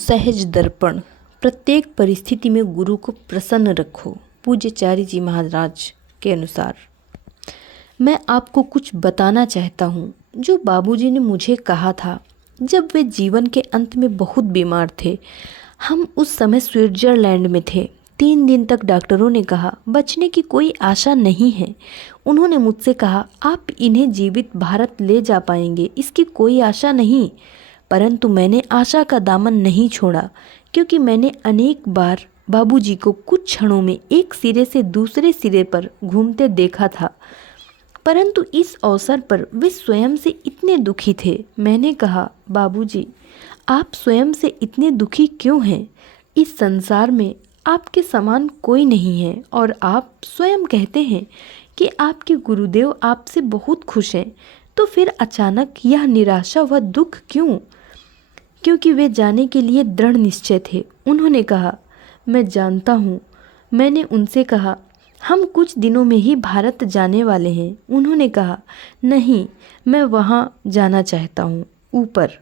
सहज दर्पण। प्रत्येक परिस्थिति में गुरु को प्रसन्न रखो। पूज्यचार्य जी महाराज के अनुसार मैं आपको कुछ बताना चाहता हूँ जो बाबूजी ने मुझे कहा था जब वे जीवन के अंत में बहुत बीमार थे। हम उस समय स्विट्जरलैंड में थे। 3 दिन तक डॉक्टरों ने कहा बचने की कोई आशा नहीं है। उन्होंने मुझसे कहा आप इन्हें जीवित भारत ले जा पाएंगे, इसकी कोई आशा नहीं। परंतु मैंने आशा का दामन नहीं छोड़ा, क्योंकि मैंने अनेक बार बाबूजी को कुछ क्षणों में एक सिरे से दूसरे सिरे पर घूमते देखा था। परंतु इस अवसर पर वे स्वयं से इतने दुखी थे। मैंने कहा बाबूजी, आप स्वयं से इतने दुखी क्यों हैं? इस संसार में आपके समान कोई नहीं है और आप स्वयं कहते हैं कि आपके गुरुदेव आपसे बहुत खुश हैं। तो फिर अचानक यह निराशा व दुख क्यों? क्योंकि वे जाने के लिए दृढ़ निश्चय थे। उन्होंने कहा मैं जानता हूँ। मैंने उनसे कहा हम कुछ दिनों में ही भारत जाने वाले हैं। उन्होंने कहा नहीं, मैं वहाँ जाना चाहता हूँ, ऊपर।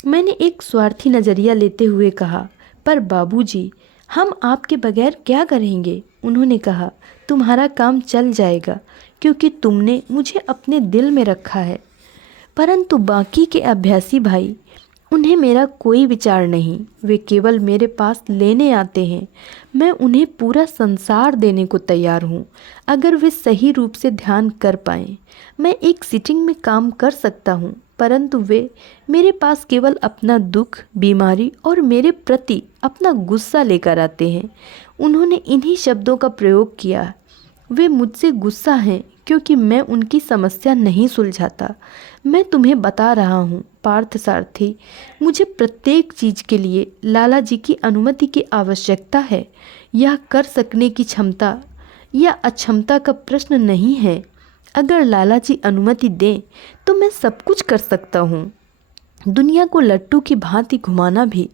मैंने एक स्वार्थी नज़रिया लेते हुए कहा पर बाबूजी, हम आपके बगैर क्या करेंगे? उन्होंने कहा तुम्हारा काम चल जाएगा, क्योंकि तुमने मुझे अपने दिल में रखा है। परंतु बाकी के अभ्यासी भाई, उन्हें मेरा कोई विचार नहीं। वे केवल मेरे पास लेने आते हैं। मैं उन्हें पूरा संसार देने को तैयार हूँ, अगर वे सही रूप से ध्यान कर पाएं। मैं एक सिटिंग में काम कर सकता हूँ, परंतु वे मेरे पास केवल अपना दुख, बीमारी और मेरे प्रति अपना गुस्सा लेकर आते हैं। उन्होंने इन्हीं शब्दों का प्रयोग किया। वे मुझसे गुस्सा हैं क्योंकि मैं उनकी समस्या नहीं सुलझाता। मैं तुम्हें बता रहा हूँ पार्थ सारथी, मुझे प्रत्येक चीज़ के लिए लाला जी की अनुमति की आवश्यकता है। यह कर सकने की क्षमता या अक्षमता का प्रश्न नहीं है। अगर लाला जी अनुमति दें तो मैं सब कुछ कर सकता हूँ, दुनिया को लट्टू की भांति घुमाना भी।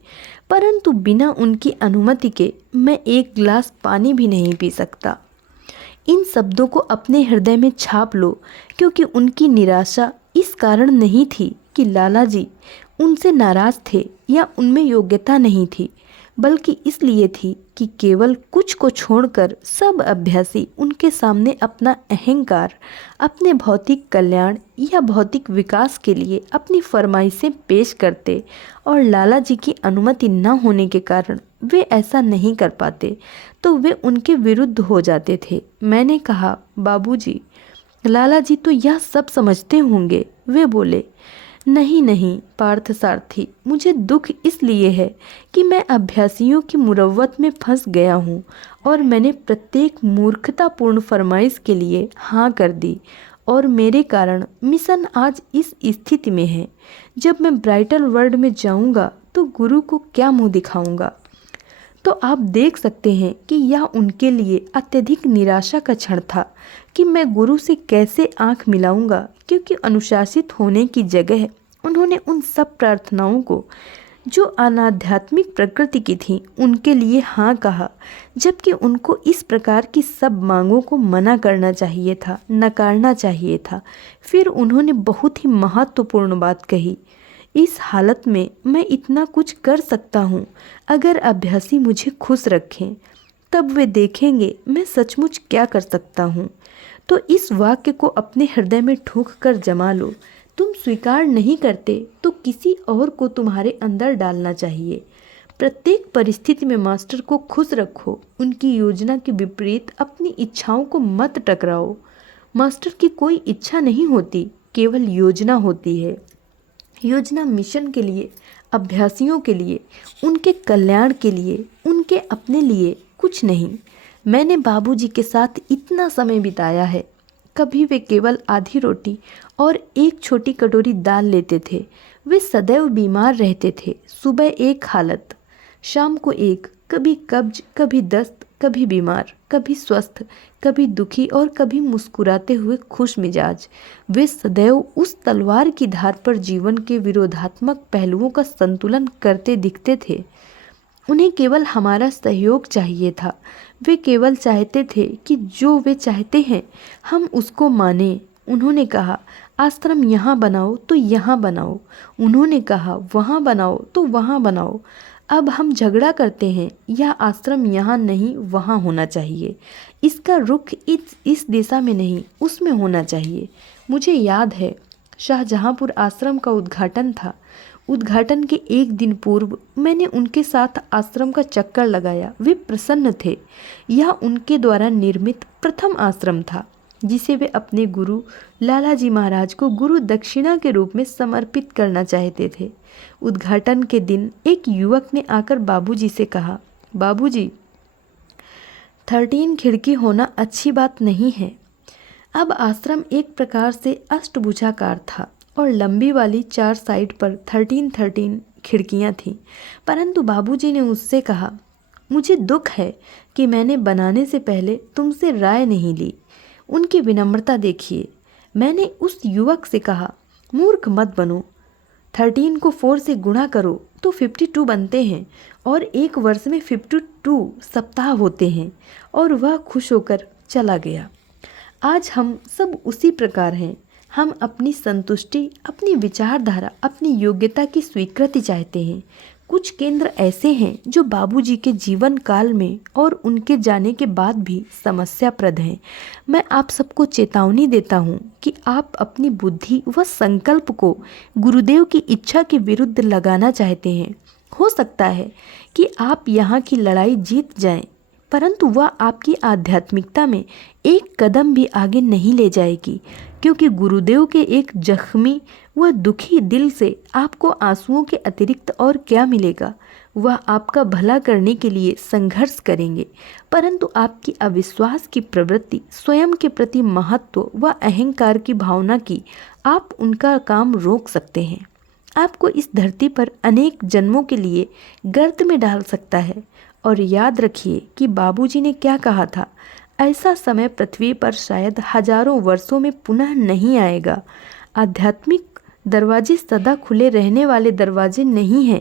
परंतु बिना उनकी अनुमति के मैं एक गिलास पानी भी नहीं पी सकता। इन शब्दों को अपने हृदय में छाप लो, क्योंकि उनकी निराशा इस कारण नहीं थी कि लाला जी उनसे नाराज थे या उनमें योग्यता नहीं थी, बल्कि इसलिए थी कि केवल कुछ को छोड़कर सब अभ्यासी उनके सामने अपना अहंकार, अपने भौतिक कल्याण या भौतिक विकास के लिए अपनी फरमाइशें पेश करते, और लाला जी की अनुमति न होने के कारण वे ऐसा नहीं कर पाते, तो वे उनके विरुद्ध हो जाते थे। मैंने कहा बाबूजी, लाला जी तो यह सब समझते होंगे। वे बोले नहीं नहीं पार्थ सारथी, मुझे दुख इसलिए है कि मैं अभ्यासियों की मुरव्वत में फंस गया हूँ और मैंने प्रत्येक मूर्खतापूर्ण फरमाइश के लिए हाँ कर दी, और मेरे कारण मिशन आज इस स्थिति में है। जब मैं ब्राइटल वर्ल्ड में जाऊँगा तो गुरु को क्या मुँह दिखाऊँगा? तो आप देख सकते हैं कि यह उनके लिए अत्यधिक निराशा का क्षण था कि मैं गुरु से कैसे आंख मिलाऊंगा, क्योंकि अनुशासित होने की जगह उन्होंने उन सब प्रार्थनाओं को जो अनाध्यात्मिक प्रकृति की थीं उनके लिए हाँ कहा, जबकि उनको इस प्रकार की सब मांगों को मना करना चाहिए था, नकारना चाहिए था। फिर उन्होंने बहुत ही महत्वपूर्ण बात कही, इस हालत में मैं इतना कुछ कर सकता हूँ अगर अभ्यासी मुझे खुश रखें, तब वे देखेंगे मैं सचमुच क्या कर सकता हूँ। तो इस वाक्य को अपने हृदय में ठोक कर जमा लो। तुम स्वीकार नहीं करते तो किसी और को तुम्हारे अंदर डालना चाहिए। प्रत्येक परिस्थिति में मास्टर को खुश रखो। उनकी योजना के विपरीत अपनी इच्छाओं को मत टकराओ। मास्टर की कोई इच्छा नहीं होती, केवल योजना होती है। योजना मिशन के लिए, अभ्यासियों के लिए, उनके कल्याण के लिए, उनके अपने लिए कुछ नहीं। मैंने बाबूजी के साथ इतना समय बिताया है। कभी वे केवल आधी रोटी और एक छोटी कटोरी दाल लेते थे। वे सदैव बीमार रहते थे। सुबह एक हालत, शाम को एक, कभी कब्ज, कभी दस्त, कभी बीमार, कभी स्वस्थ, कभी दुखी और कभी मुस्कुराते हुए खुश मिजाज। वे सदैव उस तलवार की धार पर जीवन के विरोधात्मक पहलुओं का संतुलन करते दिखते थे। उन्हें केवल हमारा सहयोग चाहिए था। वे केवल चाहते थे कि जो वे चाहते हैं हम उसको माने। उन्होंने कहा आश्रम यहाँ बनाओ तो यहाँ बनाओ, उन्होंने कहा वहाँ बनाओ तो वहाँ बनाओ। अब हम झगड़ा करते हैं, यह आश्रम यहाँ नहीं वहाँ होना चाहिए, इसका रुख इस दिशा में नहीं उसमें होना चाहिए। मुझे याद है शाहजहाँपुर आश्रम का उद्घाटन था। उद्घाटन के एक दिन पूर्व मैंने उनके साथ आश्रम का चक्कर लगाया। वे प्रसन्न थे। यह उनके द्वारा निर्मित प्रथम आश्रम था जिसे वे अपने गुरु लालाजी महाराज को गुरु दक्षिणा के रूप में समर्पित करना चाहते थे। उद्घाटन के दिन एक युवक ने आकर बाबूजी से कहा, बाबूजी 13 खिड़की होना अच्छी बात नहीं है। अब आश्रम एक प्रकार से अष्टभुजाकार था और लंबी वाली 4 साइड पर 13 खिड़कियां थीं। परंतु बाबूजी ने उससे कहा, मुझे दुख है कि मैंने बनाने से पहले तुमसे राय नहीं ली। उनकी विनम्रता देखिए। मैंने उस युवक से कहा, मूर्ख मत बनो, 13 को 4 से गुणा करो तो 52 बनते हैं और एक वर्ष में 52 सप्ताह होते हैं। और वह खुश होकर चला गया। आज हम सब उसी प्रकार हैं। हम अपनी संतुष्टि, अपनी विचारधारा, अपनी योग्यता की स्वीकृति चाहते हैं। कुछ केंद्र ऐसे हैं जो बाबूजी के जीवन काल में और उनके जाने के बाद भी समस्याप्रद हैं। मैं आप सबको चेतावनी देता हूँ कि आप अपनी बुद्धि व संकल्प को गुरुदेव की इच्छा के विरुद्ध लगाना चाहते हैं। हो सकता है कि आप यहाँ की लड़ाई जीत जाएं, परंतु वह आपकी आध्यात्मिकता में एक कदम भी आगे नहीं ले जाएगी, क्योंकि गुरुदेव के एक जख्मी व दुखी दिल से आपको आंसुओं के अतिरिक्त और क्या मिलेगा। वह आपका भला करने के लिए संघर्ष करेंगे, परंतु आपकी अविश्वास की प्रवृत्ति, स्वयं के प्रति महत्व व अहंकार की भावना की आप उनका काम रोक सकते हैं। आपको इस धरती पर अनेक जन्मों के लिए गर्त में डाल सकता है। और याद रखिए कि बाबूजी ने क्या कहा था, ऐसा समय पृथ्वी पर शायद हजारों वर्षों में पुनः नहीं आएगा। आध्यात्मिक दरवाजे सदा खुले रहने वाले दरवाजे नहीं हैं,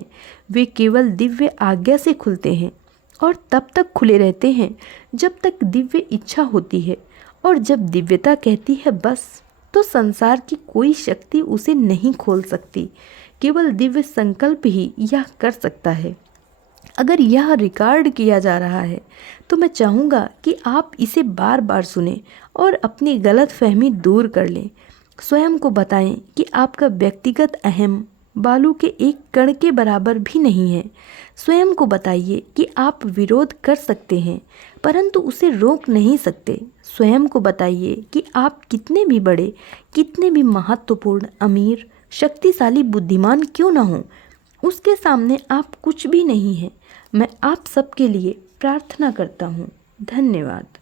वे केवल दिव्य आज्ञा से खुलते हैं और तब तक खुले रहते हैं जब तक दिव्य इच्छा होती है। और जब दिव्यता कहती है बस, तो संसार की कोई शक्ति उसे नहीं खोल सकती। केवल दिव्य संकल्प ही यह कर सकता है। अगर यह रिकॉर्ड किया जा रहा है तो मैं चाहूँगा कि आप इसे बार बार सुनें और अपनी गलतफहमी दूर कर लें। स्वयं को बताएं कि आपका व्यक्तिगत अहम बालू के एक कण के बराबर भी नहीं है। स्वयं को बताइए कि आप विरोध कर सकते हैं परंतु उसे रोक नहीं सकते। स्वयं को बताइए कि आप कितने भी बड़े, कितने भी महत्वपूर्ण, अमीर, शक्तिशाली, बुद्धिमान क्यों ना हो, उसके सामने आप कुछ भी नहीं हैं। मैं आप सबके लिए प्रार्थना करता हूँ। धन्यवाद।